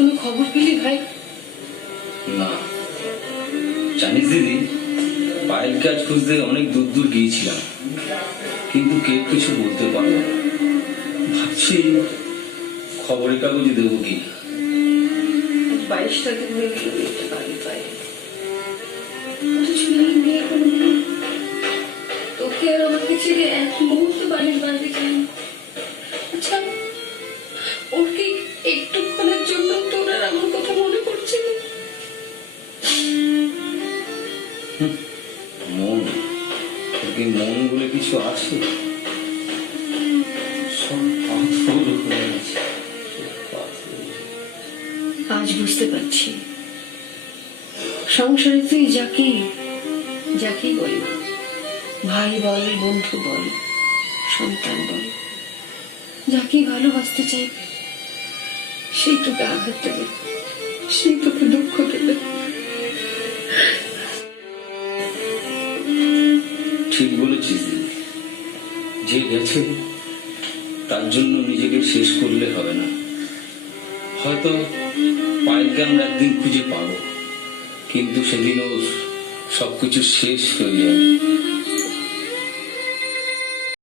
কোনো খবর পেলি ভাই? না। জানিস দিদি পায়ের কাজ খুঁজতে অনেক দূর দূর গিয়েছিলাম। কিন্তু কেউ কিছু বলতে পারল না। ভাবছি খবরের কাগজে দেবো কি? বাইশটা দিন পারি পাই তোকে আর আমাকে ছেড়ে এক মুহূর্ত বাড়ির বাইরে যাই আচ্ছা ওর কি মন কি মন বলে কিছু আছে? আজ বুঝতে পারছি। সংসারে তুই যাকে, যাকেই বল ভাই বল, বন্ধু বল, সন্তান বল, যাকেই ভালোবাসতে চাইবে সেই তোকে আঘাত দেবে সেই তোকে ঠিক বলেছিস যে গেছে, তার জন্য নিজেকে শেষ করলে হবে না। হয়তো পায়েলকে আমরা একদিন খুঁজে পাবো, কিন্তু সেদিনও সবকিছু শেষ হয়ে যাবে।